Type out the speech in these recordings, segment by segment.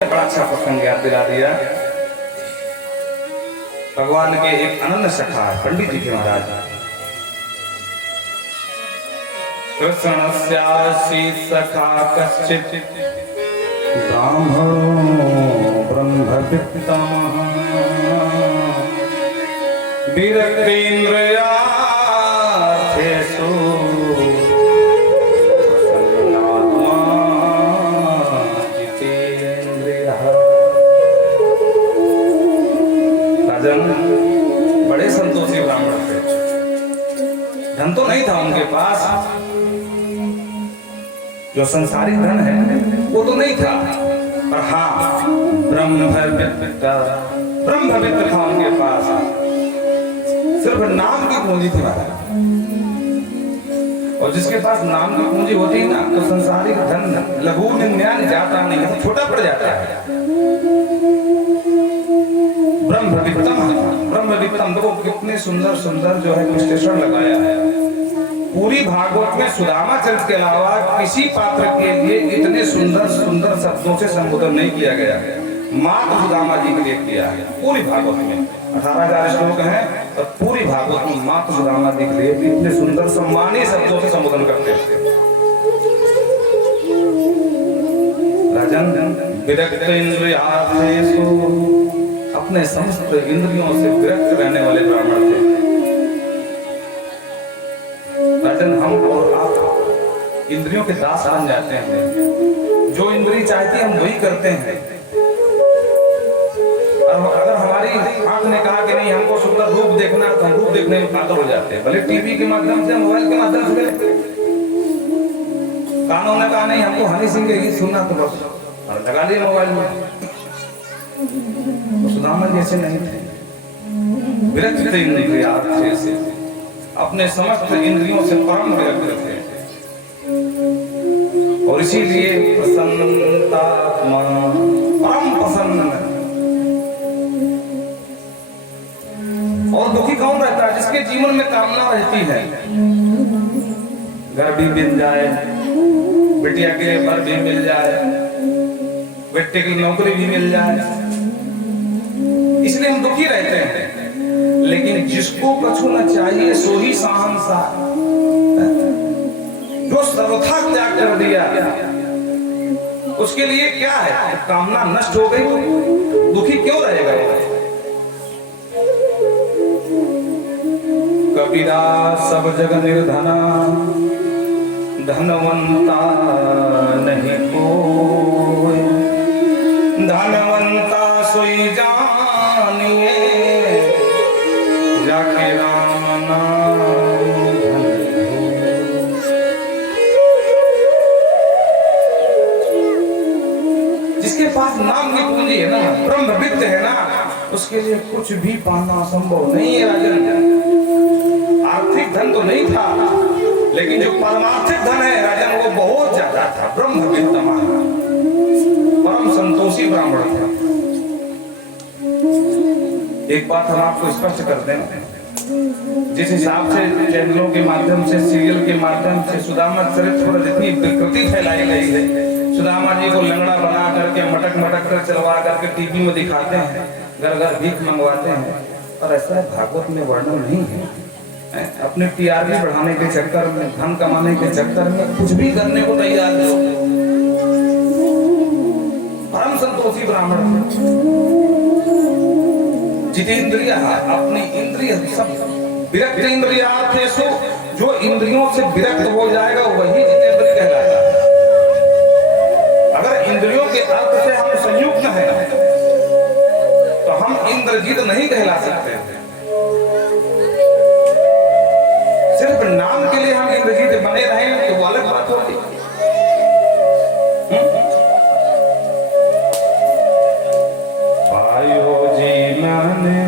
बड़ा अच्छा प्रसंग याद दिला दिया। भगवान के एक अनन्य सखा पंडित जी थे महाराज। कृष्णस्यासि सखा कश्चित् ब्राह्मणो ब्रह्मवित्तमः विरक्तेन्द्रियार्थेषु बड़े संतोषी ब्राह्मण थे। धन तो नहीं था उनके पास, जो संसारिक धन है वो तो नहीं था, पर हाँ ब्रह्मवित्त था उनके पास। सिर्फ नाम की पूंजी थी महाराज, और जिसके पास नाम की पूंजी होती है ना तो संसारिक धन लघु निन्यान जाता नहीं, तो छोटा पड़ जाता है। ब्रह्मवित्तम देखो कितने सुंदर सुंदर जो है विश्लेषण लगाया है। पूरी भागवत में सुदामा चरित्र के अलावा किसी पात्र के लिए इतने सुंदर सुंदर शब्दों से संबोधन नहीं किया गया है। मात्र सुदामा जी के लिए किया है। पूरी भागवत में 18,000 श्लोक हैं, और पूरी भागवत में मात्र सुदामा जी के लिए इतने सुंदर सम्मानीय शब्दों से संबोधन करते थे। राजन विरक्त इंद्रियार्थेषु, अपने समस्त इंद्रियों से विरक्त रहने वाले ब्राह्मण थे। राजन हम और आप इंद्रियों के दास बन जाते हैं। जो इंद्री चाहती है हम वही करते हैं। और अगर हमारी आंख ने कहा कि नहीं हमको सुंदर रूप देखना, तो हम रूप देखने में पागल हो जाते हैं, भले टीवी के माध्यम से, मोबाइल के माध्यम से। कानों ने कहा नहीं हमको हनी सिंह के गीत सुनना, तो बस लगा लिया मोबाइल में। सुदामा जैसे नहीं थे, विरक्त इंद्रियार्थेषु, अपने समस्त इंद्रियों से परम विरक्त थे। और इसीलिए प्रसन्नतात्मा, परम प्रसन्न। और दुखी कौन रहता है? जिसके जीवन में कामना रहती है, घर भी मिल जाए, बिटिया के लिए वर भी मिल जाए, बेटे की नौकरी भी मिल जाए, इसलिए हम दुखी रहते हैं। लेकिन जिसको कछु न चाहिए सो ही शहंशाह, जो सर्वथा त्याग कर दिया, उसके लिए क्या है? कामना नष्ट हो गई तो दुखी क्यों रहेगा? कबीरा सब जग निर्धना, धनवंता नहीं कोई, धनवंता सोई जानिए, जाके राम नाम। जिसके पास नाम की पूंजी है ना, ब्रह्मवित्त है ना, उसके लिए कुछ भी पाना संभव नहीं है। राजन आर्थिक धन तो नहीं था, लेकिन जो परमार्थिक धन है राजन वो बहुत ज्यादा था। ब्रह्मवित्त परम संतोषी ब्राह्मण था। एक बात हम आपको स्पष्ट कर दें, जिस हिसाब से चैनलों के माध्यम से, सीरियल के माध्यम से सुदामा चरित्र पर जितनी विकृति फैलाई गई है, सुदामा जी को लंगड़ा बना करके मटक मटक कर चलवा करके टीवी में दिखाते हैं, घर घर भीख मंगवाते हैं, और ऐसा भागवत में वर्णन नहीं है। अपने टीआरपी बढ़ाने के चक्कर में, धन कमाने के चक्कर में कुछ भी करने को तैयार है। परम संतोषी ब्राह्मण, जितेंद्रिय, अपनी इंद्रिय सब विरक्त इंद्रियार्थेषु, जो इंद्रियों से विरक्त हो जाएगा वही जितेंद्रिय कहलाएगा। अगर इंद्रियों के अर्थ से हम संयुक्त हैं तो हम इंद्रजीत नहीं कहला सकते। सिर्फ नाम के लिए हम इंद्रजीत बने रहें तो वो अलग बात होगी। पायो जी मैंने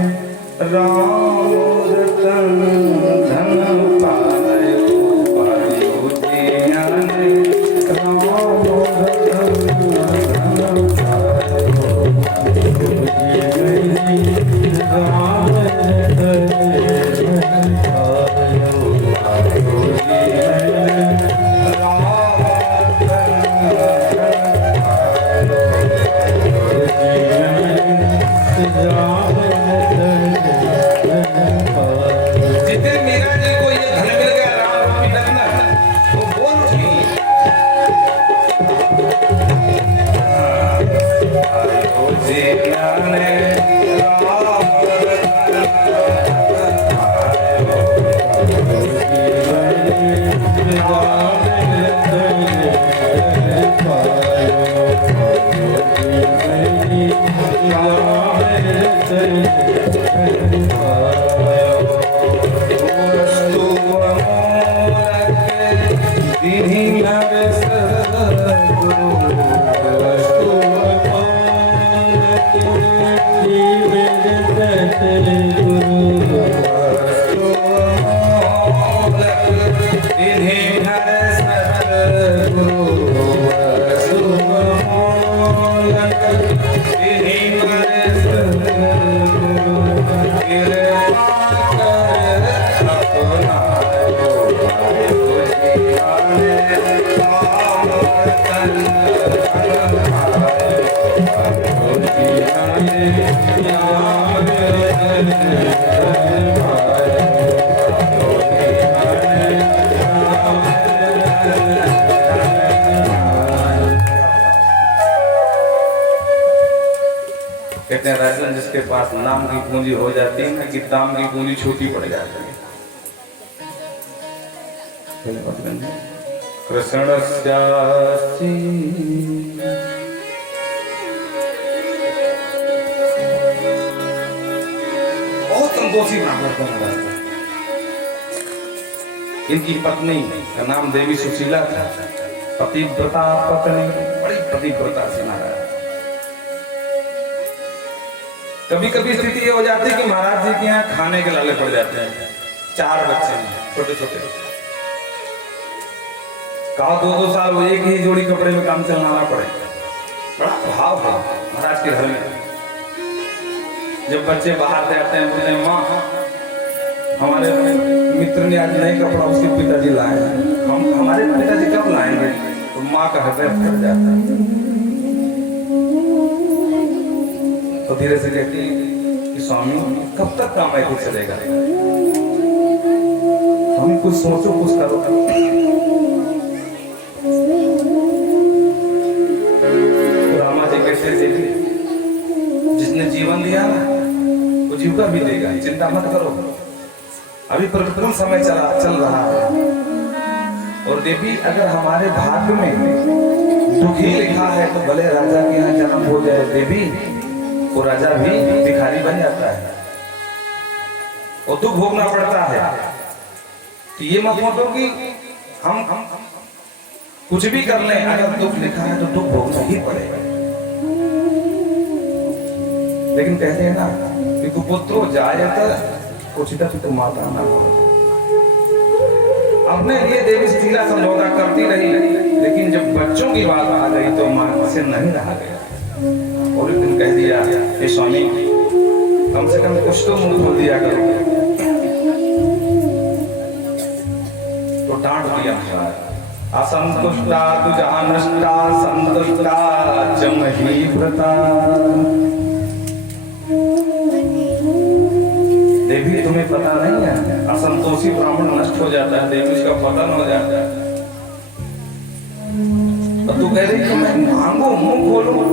राम रतन धन पायो, पायो जी मैंने राम रतन धन पायो, पायो जी मैंने राम कहते हैं राजन जिसके पास नाम की पूंजी हो जाती है ना कि दाम की पूंजी छोटी पड़ जाती है। कृष्ण बहुत संतोषी ब्राह्मण। इनकी पत्नी का नाम देवी सुशीला था। पतिव्रता पत्नी, बड़ी पतिव्रता से महाराज। कभी कभी स्थिति ये हो जाती है कि महाराज जी के यहाँ खाने के लाले पड़ जाते हैं। 4 बच्चे हैं छोटे छोटे, कहा 2-2 साल वो एक ही जोड़ी कपड़े में काम चलाना पड़े। बड़ा भाव है महाराज के घर में। जब बच्चे बाहर से आते हैं बोलते हैं माँ हमारे मित्र ने आज नए कपड़ा उसके पिताजी लाए हैं, हम हमारे पिताजी कब लाएंगे? तो माँ का हृदय फट जाता है। तो धीरे से कहती है कि स्वामी कब तक काम ऐसे चलेगा? स्वामी कुछ सोचो, कुछ करो। तो रामा जी कैसे देखे, जिसने जीवन दिया ना वो जीविका भी देगा, चिंता मत करो। अभी प्रतिकूल समय चल रहा है और देवी अगर हमारे भाग्य में दुखी लिखा है तो भले राजा के यहाँ जन्म हो जाए देवी, वो राजा भी भिखारी बन जाता है और दुख भोगना पड़ता है। तो ये मत सोचो कि हम कुछ भी कर लें, अगर दुख लिखा है तो दुख भोगना ही पड़ेगा। लेकिन कहते हैं ना कि कुपुत्रो जायत कुछ तो माता ना हो। अपने लिए देवी सुशीला समझौता करती रही, लेकिन जब बच्चों की बात आ गई तो मां से नहीं रहा गया और एक दिन कह दिया हे स्वामी कम से कम कुछ तो मुंह खोल दिया करो। तो डांट दिया असंतुष्टा तुझानष्टा संतुष्टा जमही व्रता। देवी तुम्हें पता नहीं है असंतोषी ब्राह्मण नष्ट हो जाता है, देवी उसका पतन हो जाता है। तो तू कह रही कि मैं मांगू मुंह खोलूं?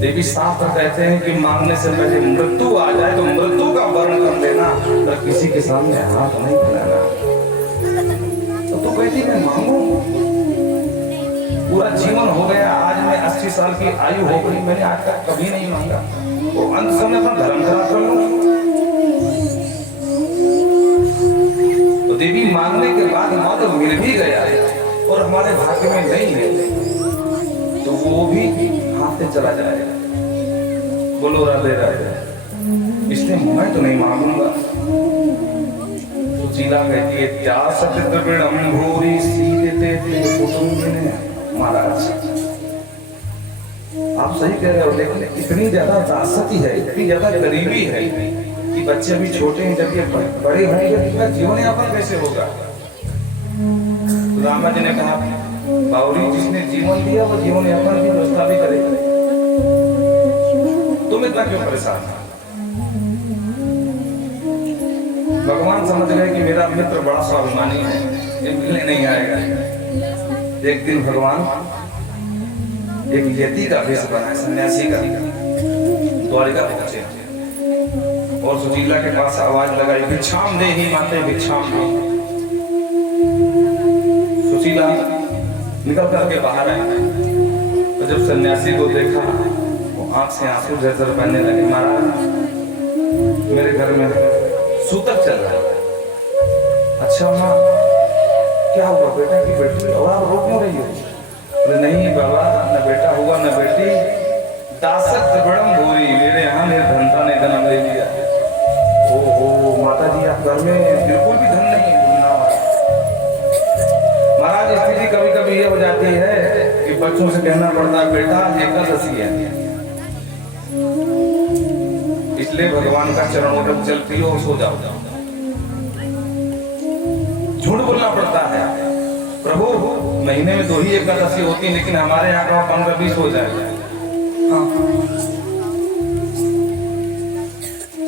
देवी साफ कहते हैं कि मांगने से पहले मृत्यु आ जाए तो मृत्यु का वर्ण कर लेना, तो किसी के सामने हाथ नहीं फैलाना। तो तू कहती मैं मांगू, पूरा जीवन हो गया, आज मैं 80 साल की आयु हो गई, मैंने आज तक कभी नहीं मांगा, तो अंत समय अपना धर्म खराब कर लूं। तो देवी मांगने के बाद मत मिल भी गया और हमारे भाग्य में नहीं है तो वो भी हाथ से चला जाएगा। बोलो राधे राधे। इसलिए मैं तो नहीं मांगूंगा। सुशीला कहती है क्या सत्यम भूरी सीते महाराज आप सही कह रहे हो, लेकिन इतनी ज्यादा दासती है, इतनी ज्यादा गरीबी है कि बच्चे अभी छोटे हैं, जब ये बड़े होंगे तो इनका जीवन यापन कैसे होगा? तो रामा जी ने कहा बावरी जिसने जीवन दिया वो जीवन यापन की व्यवस्था भी करेगा, तुम इतना क्यों परेशान? भगवान समझ गए कि मेरा मित्र बड़ा स्वाभिमानी है, ये मिलने नहीं आएगा। एक दिन भगवान एक यति का वेश बनाया, सन्यासी का, द्वारिका पहुंचे और सुशीला के पास आवाज लगाई भिक्षाम दे ही माते भिक्षाम दे। सुशीला निकल करके बाहर आई जब सन्यासी को देखा वो आंख से आंसू झरझर बहने लगे। महाराज मेरे घर में सूतक चल रहा है। अच्छा माँ क्या हुआ बेटा की बेटी और आप रो क्यों रही हो? नहीं बाबा न बेटा हुआ न बेटी, दासक बड़म भूरी, मेरे यहाँ निर्धनता ने जन्म ले लिया। ओहो माता जी आप घर में बिल्कुल भी धन नहीं है। महाराज स्थिति कभी कभी ये हो जाती है कि बच्चों से कहना पड़ता है बेटा एकादशी है, इसलिए भगवान का चरणों जब चलती हो सो जाओ। झूठ बोलना पड़ता है, प्रभु महीने में 2 ही एकादशी होती है, लेकिन हमारे यहाँ का 15-20 हो जाएगा।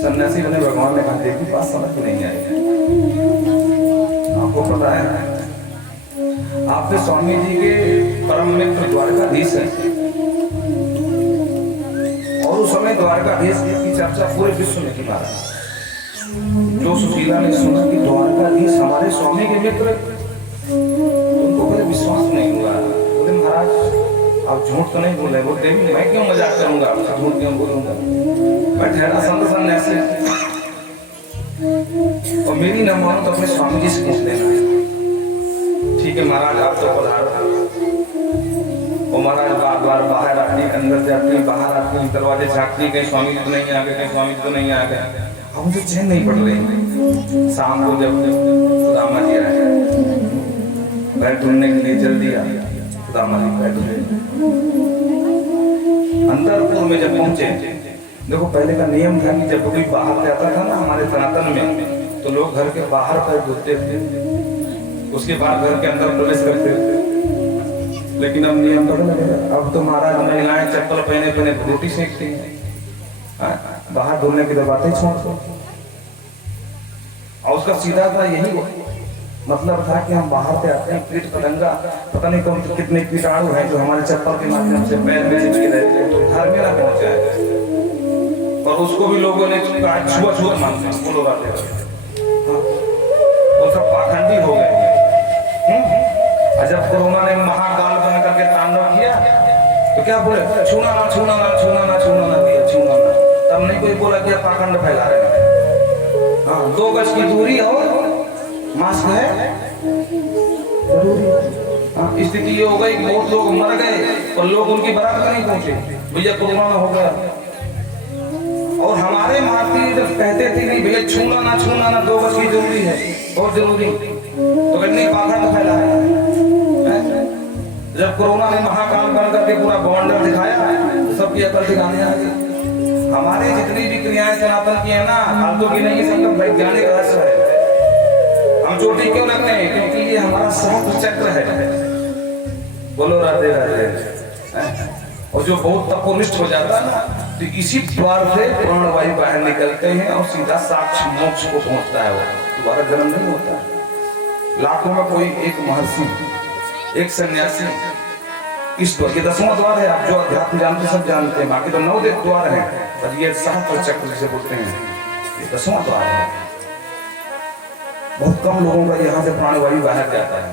सन्यासी बने भगवान ने कहा देखी बात समझ नहीं आई। आपको पता है आपके स्वामी जी के परम मित्र द्वारकाधीश है, और उस समय द्वारकाधीश की चर्चा पूरे विश्व में की। महाराज जो सुशीला ने सुना कि द्वारकाधीश हमारे स्वामी के मित्र, उनको कोई विश्वास नहीं हुआ। बोले महाराज आप झूठ तो नहीं बोले? वो देवी मैं क्यों मजाक करूंगा, आपसे झूठ क्यों बोलूंगा? मैं ठहरा संत सन्यासी और मेरी न मानो तो अपने स्वामी जी से पूछ लेना। ठीक है महाराज आप तो पधारो। और महाराज बार बार बाहर आती, अंदर जाती, बाहर आती, दरवाजे झाँकती, कहीं स्वामी जी तो नहीं आ गए, कहीं स्वामी जी तो नहीं आ गए। अब मुझे चैन नहीं पड़ रही। शाम को जब सुदामा जी आए, पैर धुलने के लिए जल दिया, सुदामा जी पैर धुले। अंतरपुर में जब पहुंचे, देखो पहले का नियम था कि जब कोई बाहर जाता था ना हमारे सनातन में, तो लोग घर के बाहर पैर धुलते थे, उसके बाद घर के अंदर प्रवेश करते थे। लेकिन अब नियम बदल गया। अब तो महाराज महिलाएं चप्पल पहने पहने रोटी सेकती हैं, बाहर धुलने की तो बातें ही छोड़ दो। और उसका सीधा था यही मतलब था कि हम बाहर से आते हैं, कीट पतंगा पता नहीं कौन कितने कीटाणु हैं जो हमारे चप्पल के माध्यम से पैर में चिपके रहते हैं, तो घर में ना पहुंच जाए। और उसको भी लोगों ने छुआ मानते हैं, बोलो वो सब पाखंडी हो गए। जब कोरोना ने महाकाल बन करके तांडव किया तो क्या बोले छूना ना छूना ना छूना ना छूना ना दिया छूना ना, तब नहीं कोई बोला कि पाखंड फैला रहे हैं। हाँ 2 गज की दूरी और मास्क है जरूरी। हाँ स्थिति ये हो गई कि बहुत लोग मर गए और लोग उनकी बारात में नहीं पहुंचे, भैया कोरोना हो गया। और हमारे माती जब कहते थे कि भैया छूना ना 2 गज की दूरी है बहुत जरूरी, तो नहीं पाखंड फैला है। जब कोरोना ने महाकाल बन करके पूरा बॉन्डर दिखाया तो सबकी अकल दिखाने आ गई। हमारे जितनी भी क्रियाएं सनातन की है ना, फालतू की नहीं, सब वैज्ञानिक रहस्य है। हम चोटी क्यों रखते हैं? क्योंकि ये हमारा सहस्त्र चक्र है। बोलो राधे राधे। और जो बहुत तपोनिष्ठ हो जाता है ना, तो इसी द्वार से प्राणवायु बाहर निकलते हैं और सीधा साक्ष मोक्ष को पहुंचता है, वो दोबारा जन्म नहीं होता। लाखों में कोई एक महर्षि, एक सन्यासी इस द्वार, ये 10वां द्वार है। आप जो अध्यात्म जानते सब जानते हैं, बाकी तो 9 द्वार हैं, पर ये सहस्त्र चक्र जिसे बोलते हैं, ये 10वां द्वार है। बहुत कम लोगों का यहाँ से प्राणवायु बाहर जाता है।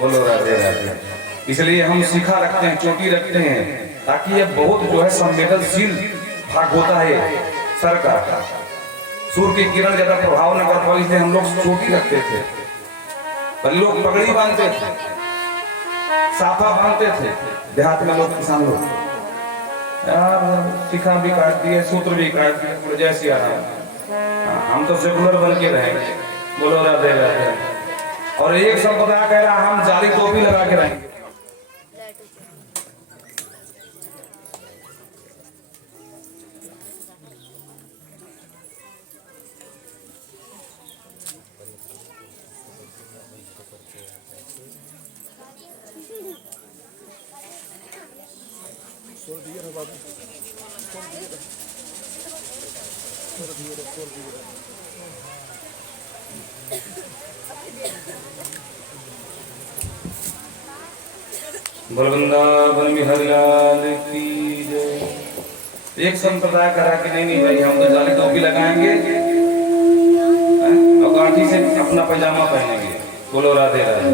बोलो राधे राधे। इसलिए हम शिखा रखते हैं, चोटी रखते हैं, ताकि ये बहुत जो है संवेदनशील भाग होता है सर का, सूर्य की किरण ज्यादा प्रभाव न कर पाए, इसलिए हम लोग चोटी रखते थे। पर लोग पगड़ी बांधते थे, साफा बांधते थे, देहात में लोग, किसान लोग यार शिखा भी काट दिए, सूत्र भी काट दिए, जय सिया राम। हम तो सेकुलर बन के रहेंगे। बोलो राधे राधे। और एक संप्रदाय कह रहा हम जाली टोपी लगा के रहेंगे। वृंदावन बिहारी लाल की जय। एक संप्रदाय करा कि नहीं भाई हम तो जाली टोपी लगाएंगे और गांठी से अपना पैजामा पहनेंगे। बोलो राधे राधे।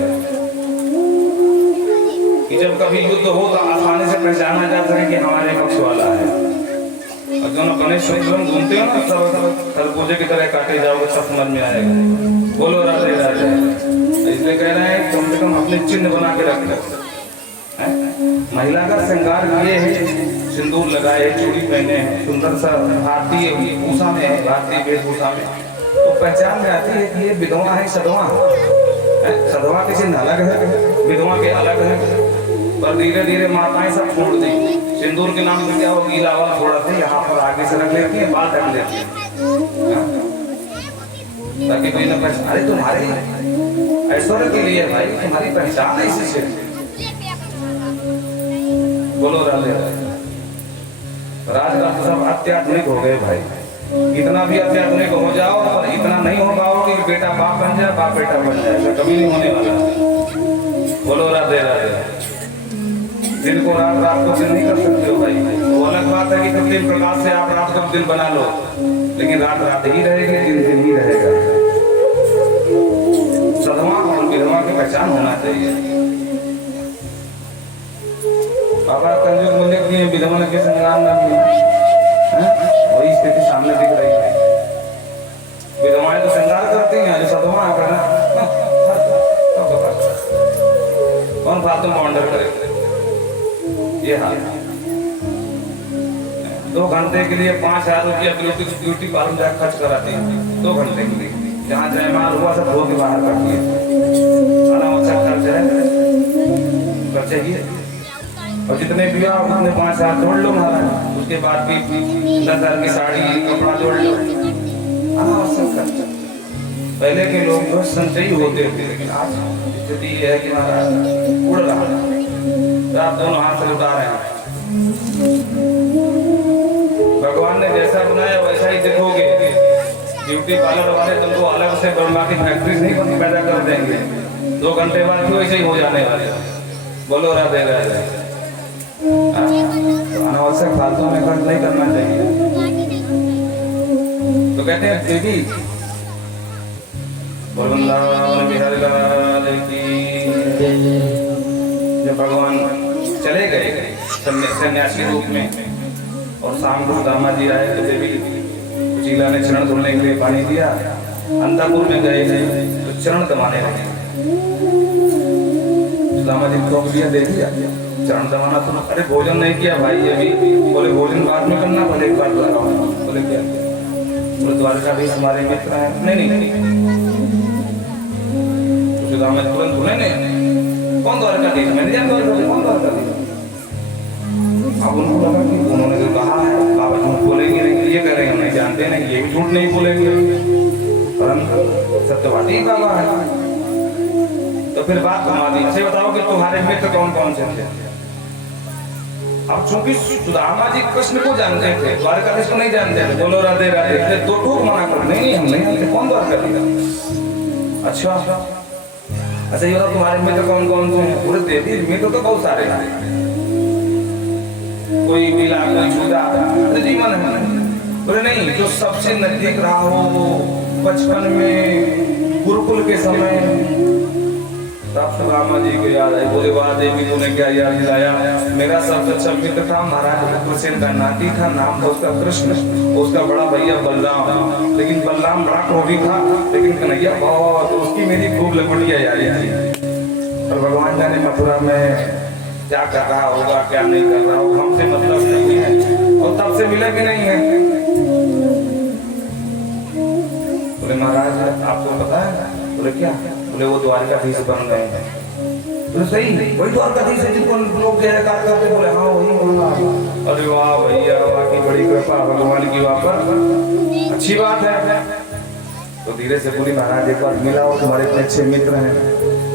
कि जब कभी युद्ध हो तो आसानी से पहचाना जा सके कि हमारे पक्ष वाला है। और दोनों गणेश स्वयं घूमते हो ना, सब खरबूजे की तरह काटे जाओगे, सब समझ में आएगा। बोलो राधे राधे। इसलिए कह रहे हैं कम से कम अपने चिन्ह बना के रख लो। महिला का श्रृंगार किए है, सिंदूर लगाए, चूड़ी पहने हैं, सुंदर सा भारतीय भूषा में है, भारतीय वेशभूषा में, तो पहचान में आती है कि ये विधवा है। सधवा के चिन्ह अलग है, विधवा के अलग है। पर धीरे धीरे माताएं सब छोड़ दी। सिंदूर के नाम पे क्या हो, गीला वाला थोड़ा सा यहाँ पर आगे से रख लेती है, बाल ढक लेती है, ताकि कोई न पहचान। अरे तुम्हारे ऐश्वर्य के लिए भाई, तुम्हारी पहचान है इसी से। बोलो राधे राधे। राजकाज सब अत्याधुनिक हो गए भाई। इतना भी अत्याधुनिक हो जाओ और इतना नहीं हो पाओगे कि बेटा बाप बन जाए, बाप बेटा बन जाए, ऐसा कभी नहीं होने वाला। बोलो राधे राधे। दिन को रात, रात को दिन नहीं कर सकते हो भाई। वो अलग बात है कि कृत्रिम प्रकाश से आप रात को दिन बना लो, लेकिन रात रात ही रहेगी, दिन दिन ही रहेगा। सधवा और विधवा की पहचान होना चाहिए। बाबा कंजूस मूल्य की विधवा के संग्राम नाम वही स्थिति सामने दिख रही है। विधवाएं तो श्रृंगार करती हैं, जो सधवा है ना कौन फालतू मॉन्डर करे। ये हाल 2 घंटे के लिए 5,000 रुपया ब्यूटी पार्लर जाकर खर्च कराती है। 2 घंटे के लिए जहाँ जयमाल हुआ सब धो के बाहर करती है। अनावश्यक खर्च है, खर्चे ही है। और जितने भी आओ उतने 5,000 जोड़ लो महाराज, उसके बाद भी 10,000 की साड़ी कपड़ा जोड़ लो। अनावश्यक खर्चा। पहले के लोग जो संचयी होते थे, लेकिन आज स्थिति ये है कि महाराज उड़ रहा है, तो आप दोनों हाथ से उठा रहे हैं। भगवान ने जैसा बनाया वैसा ही दिखोगे। ब्यूटी पार्लर वाले तुमको अलग से बर्मा की फैक्ट्री नहीं पैदा कर देंगे। 2 घंटे बाद क्यों ऐसे ही हो जाने वाले। बोलो राधे राधे। अनावश्यक फालतू में खर्च नहीं करना चाहिए। तो कहते हैं देवी जब भगवान चले गए सन्यासी रूप में और शाम को दामा जी आए तो देवी सुशीला ने चरण धुलने के लिए पानी दिया। अंतापुर में गए तो चरण दबाने लगे। दामा जी को दिया, दे दिया चरण दबाना। तो अरे भोजन नहीं किया भाई अभी। बोले भोजन बाद में करना, बोले एक बार लगाओ। बोले क्या? बोले द्वारका भी हमारे मित्र हैं। नहीं तो दामा जी तुरंत बोले नहीं, कौन द्वारका दी? मैंने जानता कौन द्वारका दी। अब उनको लगा कि उन्होंने जो कहा है बाबा झूठ बोलेंगे नहीं, ये कह रहे हैं नहीं जानते नहीं, ये भी झूठ नहीं बोलेंगे, परंतु सत्यवादी बाबा है। तो फिर बात घुमा दी। अच्छा बताओ कि तुम्हारे मित्र कौन कौन से थे? अब चूंकि सुदामा जी कृष्ण को जानते थे, द्वारकाधीश को नहीं जानते थे। बोलो राधे राधे। 2 टूक मना कर, नहीं हम नहीं जानते कौन द्वारकाधीश। अच्छा ये बताओ तुम्हारे मित्र कौन कौन से हैं? पूरे देवी मित्र तो बहुत सारे हैं, कोई मिला कोई छूटा, जीवन है। बोले नहीं, जो सबसे नजदीक रहा हो बचपन में गुरुकुल के समय। रामा जी को याद आई। बोले वाह देवी तूने क्या याद दिलाया। मेरा सबसे अच्छा मित्र था महाराज उग्रसेन का नाती था, नाम था उसका कृष्ण, उसका बड़ा भैया बलराम। लेकिन बलराम बड़ा क्रोधी था, लेकिन कन्हैया बहुत, उसकी मेरी खूब लपटिया यारी थी। और भगवान जाने मथुरा में क्या कर रहा होगा क्या नहीं कर रहा होगा, हमसे मतलब नहीं है। और तब से मिले भी नहीं है। बोले महाराज आपको पता है? बोले क्या? बोले वो द्वारकाधीश बन गए हैं। तो सही वही द्वारकाधीश है जिनको लोग जयकार करते। बोले हाँ वही। अरे वाह भैया, वाकई बड़ी कृपा भगवान की वहाँ पर, अच्छी बात है। तो धीरे से बोली महाराज एक बार मिला हो, तुम्हारे इतने अच्छे मित्र हैं,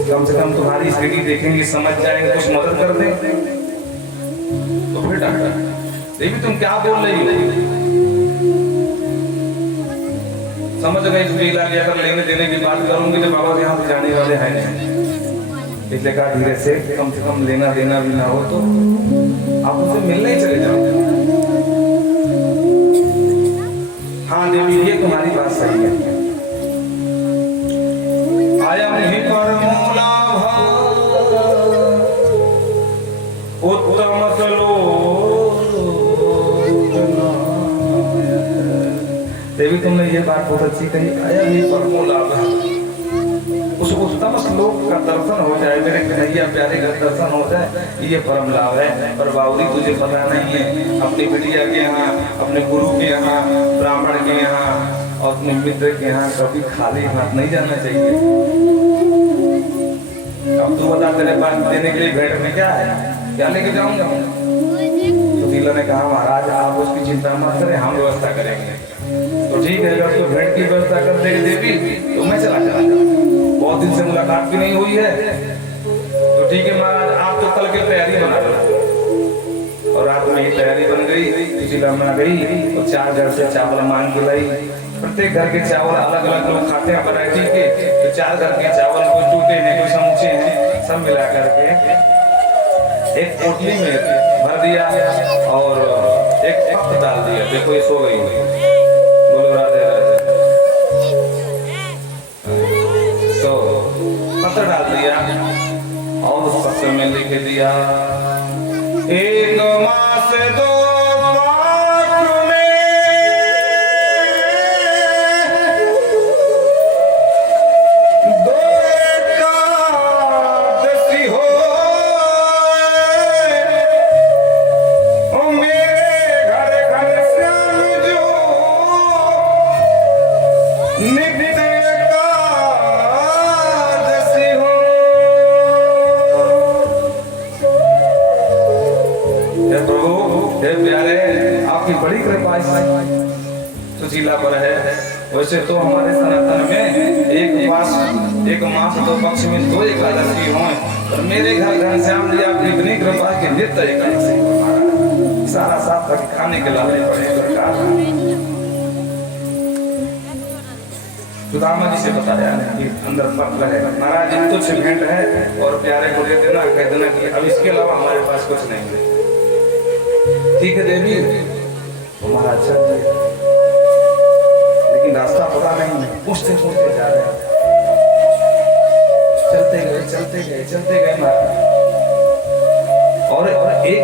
कम से कम तुम्हारी स्थिति देखेंगे, समझ जाएंगे, कुछ मदद कर दें। तो फिर डांटा, देवी तुम क्या बोल रही हो? समझ गई सुशीला कि अगर लेने देने की बात करूंगी तो बाबा यहाँ से जाने वाले हैं नहीं। इसलिए कहा धीरे से कम लेना देना भी ना हो तो आप उनसे मिलने ही चले जाओ। हाँ देवी ये तुम्हारी बात सही है। आया ही पर मूला उत्तम देवी तुमने ये बात बहुत अच्छी कही, अयम ही परमो लाभ है। उस उत्तम श्लोक का दर्शन हो जाए, मेरे कन्हैया प्यारे का दर्शन हो जाए, ये परम लाभ है। पर बाबूजी तुझे पता नहीं है, अपनी बिटिया के यहाँ, अपने गुरु के यहाँ, ब्राह्मण के यहाँ और अपने मित्र के यहाँ कभी खाली हाथ नहीं जाना चाहिए। अब तू बता, तेरे पास देने के लिए भेंट में क्या है, क्या लेके जाऊंगा? तो तिला ने कहा महाराज आप उसकी चिंता मत करें, हम व्यवस्था करेंगे। तो ठीक है, अगर तो भेंट की व्यवस्था कर देगी देवी तो मैं चला जाऊंगा, बहुत दिन से मुलाकात भी नहीं हुई है। तो ठीक है महाराज, आप तो कल की तैयारी बना लो। और रात में ही तैयारी बन गई, चिला बना गई और 4 घर से चावल मांग के लाई। प्रत्येक घर के चावल अलग अलग लोग खाते हैं वैरायटी के, तो 4 घर के चावल कोई टूटे हैं कोई समूचे हैं, सब मिला करके एक पोटली में भर दिया और एक पत्र डाल दिया। देखो ये सो गई हुई, बोलो राधे राधे। तो पत्र डाल दिया और उस पत्र में लिख दिया 1 मास 2 बड़ी कृपा सुशीला पर है। वैसे तो हमारे सनातन में एक मास 2 पक्ष में 2 एकादशी हो, और मेरे घर घनश्याम जी आपकी इतनी कृपा के नित्य एकादशी सारा साथ तक खाने के लाने पड़े सरकार। सुदामा जी से बताया कि अंदर पत्र है, महाराज तुच्छ भेंट है और प्यारे को दे देना, कह देना कि अब इसके अलावा हमारे पास कुछ नहीं है। ठीक है देवी, महाराज चल दिए, लेकिन रास्ता पता नहीं, पूछते पूछते जा रहे हैं। चलते गए महाराज। और एक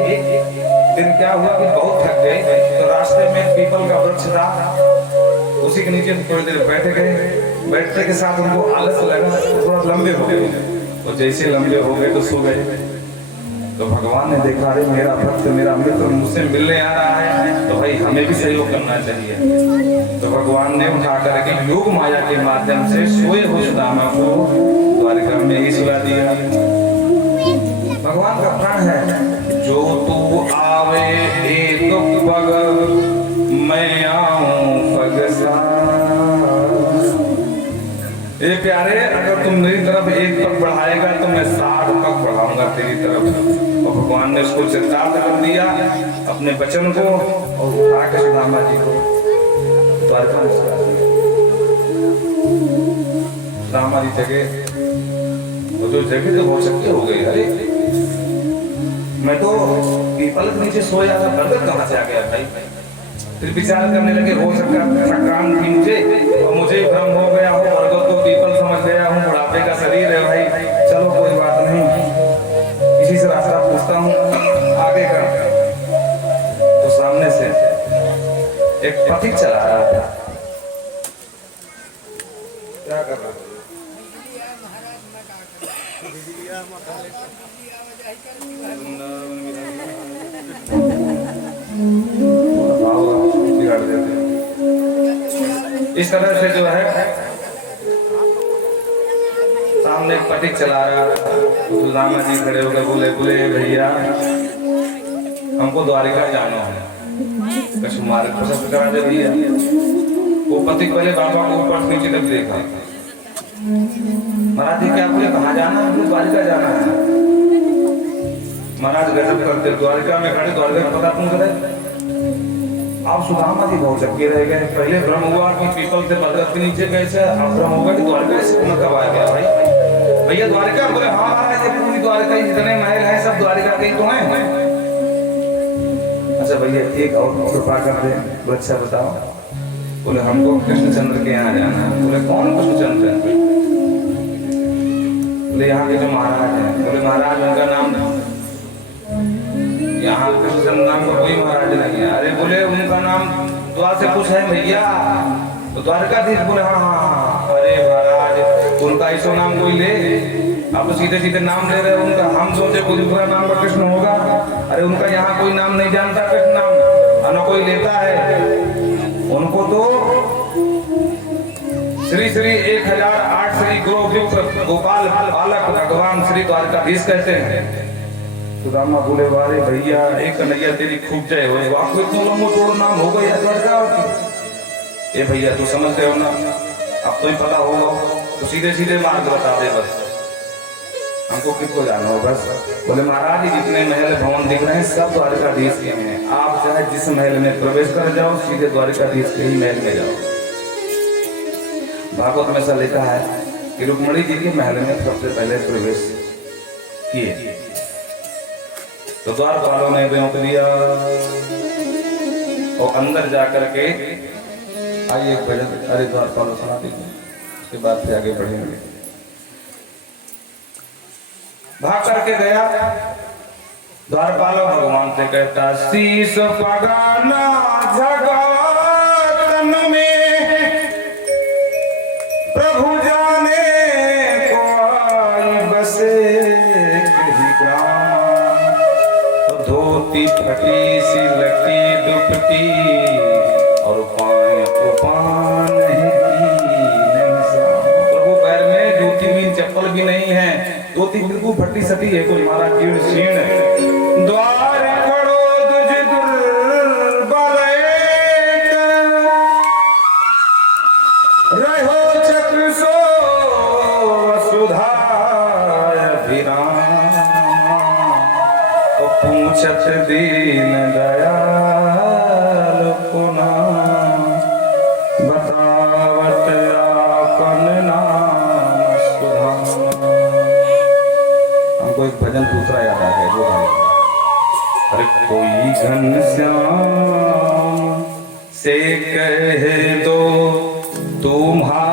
दिन क्या हुआ कि बहुत थक गए, तो रास्ते में पीपल का वृक्ष था, उसी के नीचे थोड़ी देर बैठे गए। बैठने के साथ उनको आलस लगा, थोड़ा लंबे हो गए। तो जैसे लंबे हो गए तो सो गए। तो भगवान ने देखा अरे मेरा भक्त मेरा मित्र मुझसे मिलने आ रहा है, तो भाई हमें भी सहयोग करना चाहिए। तो भगवान ने उठा करके योग माया के माध्यम से सोए हुए सुदामा को द्वारिका में ही सुला दिया। भगवान का प्राण है, जो तू आवे एक पग मैं आऊं पग ये प्यारे, अगर तुम मेरी तरफ 1 पग बढ़ाएगा तो मैं 60 पग बढ़ाऊंगा तेरी तरफ। और भगवान ने उसको चित्रार्थ कर दिया अपने वचन को, और उठा के सुदामा जी को द्वारका में सुला दिया। सुदामा जी जगह, वो जो जगह तो बहुत शक्ति हो गई। अरे मैं तो पीपल के नीचे सोया था, बरगद कहाँ से आ गया भाई? फिर विचार करने लगे, हो सकता थकान थी मुझे और मुझे भ्रम हो गया हो, बरगद को पीपल समझ गया हूँ, बुढ़ापे का शरीर है भाई, चलो कोई बात नहीं, इसी से रास्ता पूछता हूँ आगे का। तो सामने से एक पथिक चला रहा था। क्या कर रहा था? इस तरह से जो है सामने एक पथिक चला रहा, सुदामा जी खड़े होकर बोले भैया हमको द्वारिका जाना है, मार्ग प्रशस्त करा दे भैया। वो पथिक पहले बाबा को ऊपर नीचे तक देखा, महाराज जी क्या बोले, कहाँ जाना है? द्वारिका जाना है। महाराज गजब करते, द्वारिका में खड़े, द्वारिका का पता तुम करे। आप सुदामा जी बहुत चक्के रह गए। पहले भ्रम हुआ कि पीपल से बरगद के नीचे गए, अब भ्रम होगा कि द्वारिका से कब आ गया भाई? भैया द्वारिका? बोले हाँ महाराज ये पूरी द्वारिका, जितने महल हैं सब द्वारिका के ही तो हैं। अच्छा भैया एक और कृपा कर दे। बोले अच्छा बताओ। बोले हमको कृष्णचंद्र के यहाँ जाना है। बोले कौन कृष्णचंद्र? बोले यहाँ के जो महाराज हैं। बोले महाराज उनका नाम यहाँ कृष्ण नाम का कोई महाराज नहीं है। अरे बोले उनका नाम द्वार से पूछा है भैया, तो द्वारकाधीश बोले हाँ हाँ हाँ। अरे महाराज उनका ऐसा नाम कोई ले, आप तो सीधे सीधे नाम ले रहे हो उनका। हम सोचे कोई दूसरा नाम का कृष्ण होगा। अरे उनका यहाँ कोई नाम नहीं जानता कृष्ण नाम, न कोई लेता है उनको। तो श्री श्री 1008 श्री गोपाल बालक भगवान श्री द्वारकाधीश कहते हैं। सुदामा बोले वारे भैया एक कन्हैया तेरी खूब जय हो, आपको इतना लंबो चौड़ा नाम हो गया द्वारका। ए भैया तू समझ गए हो ना, अब तो ही पता होगा, तो सीधे सीधे मार्ग बता दे बस, हमको किसको जाना हो बस। बोले महाराज जितने महल भवन दिख रहे हैं सब द्वारकाधीश के हैं, आप चाहे जिस महल में प्रवेश कर जाओ सीधे द्वारकाधीश के ही महल में जाओ। भागवत में ऐसा लिखा है कि रुक्मणी जी के महल में सबसे पहले प्रवेश किए, तो द्वारपालों ने रोक दिया और अंदर जाकर के आइए एक भजन, अरे द्वारपालों सुना दीजिए, उसके बाद से आगे बढ़ेंगे। भाग करके गया द्वारपालों भगवान से कहता शीश पगाना जगतन में प्रभु जाने को आई बसे कहीं ग्राम, धोती फटी सी लकी दुपटी और पाए को पान नहीं सा। प्रभु पैर में जूती मीन चप्पल भी नहीं है, धोती बिल्कुल फटी सटी है, कोई मारा जीर्ण शीर्ण। द्वार पड़ो तुझ दुर्बल रहो चक्र सो वसुधाय अभिराम, तो पूछत दीन दयाल पुना बतावत आपन नाम सुधा। हमको एक भजन दूसरा याद आ गया, जो अरे कोई घनश्याम से कह दो तुम्हारा